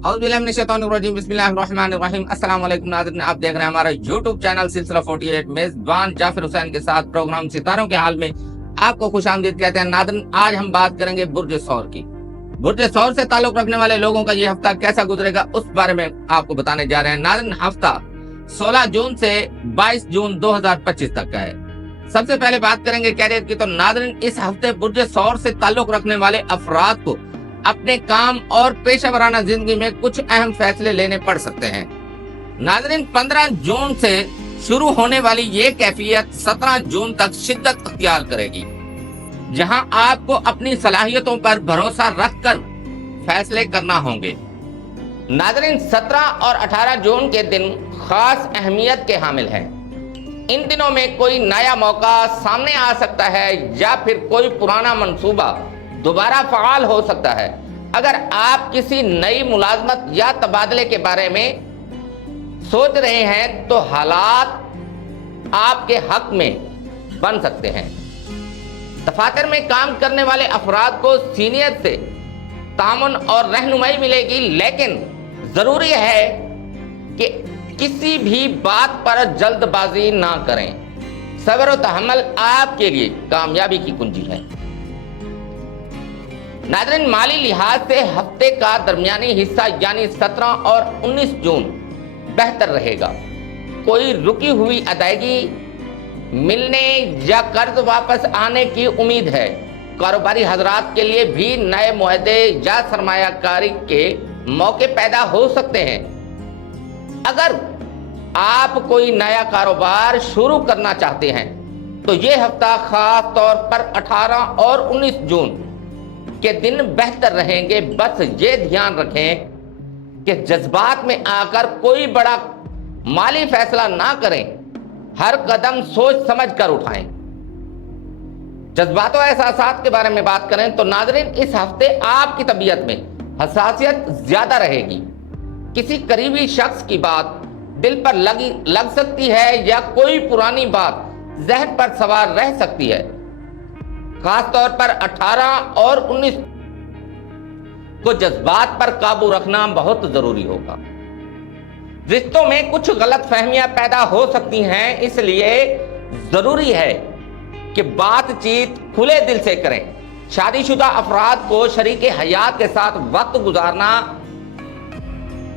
बिस्मिल्लाहिर्रहमानिर्रहीम। अस्सलाम वालेकुम नाज़रीन, आप देख रहे हैं हमारा यूट्यूब चैनल सिलसिला 48। मेजबान जाफिर हुसैन के साथ प्रोग्राम सितारों के हाल में आपको खुशामदीद कहते हैं। नाज़रीन, आज हम बात करेंगे बुर्ज सौर की। बुर्ज सौर से ताल्लुक रखने वाले लोगों का ये हफ्ता कैसा गुजरेगा उस बारे में आपको बताने जा रहे हैं। नाज़रीन, हफ्ता 16 जून से 22 जून 2025 तक का है। सबसे पहले बात करेंगे कैरियर की। तो नाज़रीन, इस हफ्ते बुर्ज सौर से ताल्लुक रखने वाले अफराद को अपने काम और पेशा वराना जिंदगी में कुछ अहम फैसले लेने पड़ सकते हैं। नाज़रीन, 15 जून से शुरू होने वाली ये कैफियत 17 जून तक शिद्दत अख्तियार करेगी, जहां आपको अपनी सलाहियतों पर भरोसा रखकर फैसले करना होंगे। नाज़रीन, 17 और 18 जून के दिन खास अहमियत के हामिल हैं। इन दिनों में कोई नया मौका सामने आ सकता है या फिर कोई पुराना मंसूबा दोबारा फ़आल हो सकता है। अगर आप किसी नई मुलाजमत या तबादले के बारे में सोच रहे हैं तो हालात आपके हक में बन सकते हैं। दफातर में काम करने वाले अफराद को सीनियर से तामुन और रहनुमाई मिलेगी, लेकिन ज़रूरी है कि किसी भी बात पर जल्दबाजी ना करें। सब्र और तहम्मुल आपके लिए कामयाबी की कुंजी है। नाज़रीन, माली लिहाज से हफ्ते का दरमियानी हिस्सा यानी 17 और 19 जून बेहतर रहेगा। कोई रुकी हुई अदायगी मिलने या कर्ज वापस आने की उम्मीद है। कारोबारी हजरात के लिए भी नए मुआहदे या सरमायाकारी के मौके पैदा हो सकते हैं। अगर आप कोई नया कारोबार शुरू करना चाहते हैं तो ये हफ्ता खास तौर पर 18 और 19 जून के दिन बेहतर रहेंगे। बस ये ध्यान रखें कि जज्बात में आकर कोई बड़ा माली फैसला ना करें। हर कदम सोच समझ कर उठाएं। जज्बात और एहसासात के बारे में बात करें तो नाज़रीन, इस हफ्ते आपकी तबीयत में हसासियत ज्यादा रहेगी। किसी करीबी शख्स की बात दिल पर लग सकती है या कोई पुरानी बात जहन पर सवार रह सकती है। खास तौर पर 18 और 19 को जज्बात पर काबू रखना बहुत जरूरी होगा। रिश्तों में कुछ गलत फहमियां पैदा हो सकती हैं, इसलिए जरूरी है कि बातचीत खुले दिल से करें। शादीशुदा अफराद को शरीके हयात के साथ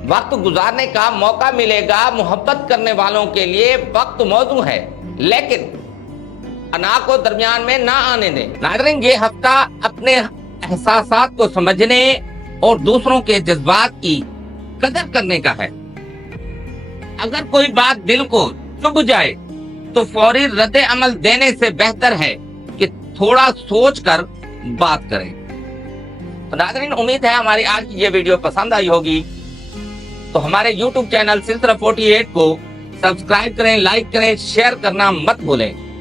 वक्त गुजारने का मौका मिलेगा। मोहब्बत करने वालों के लिए वक्त मौजू है, लेकिन अना को दरमियान में ना आने दें। नाज़रीन, ये हफ्ता अपने एहसासात को समझने और दूसरों के जज्बात की कदर करने का है। अगर कोई बात दिल को चुभ जाए तो फौरी रद्द अमल देने से बेहतर है कि थोड़ा सोच कर बात करें। तो नाज़रीन, उम्मीद है हमारी आज की ये वीडियो पसंद आई होगी। तो हमारे YouTube चैनल सिलसिला 48 को सब्सक्राइब करें, लाइक करें, शेयर करना मत भूलें।